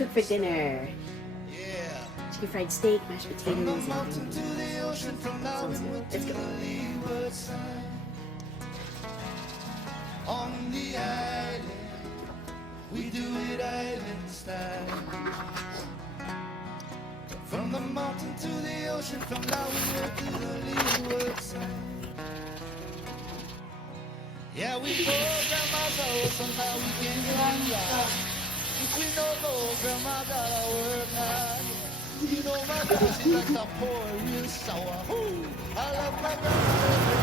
cook for dinner. Chicken fried steak, mashed potatoes, and green beans. Sounds good. Let's go. On the island, we do it island style. From the mountain to the ocean, from Lauderdale to the leeward side. Yeah, we grandma's house, so now we can get right. If we don't go, grandma gotta work hard. You know my girl, she like to pour real sour. Ooh, I love my grandma.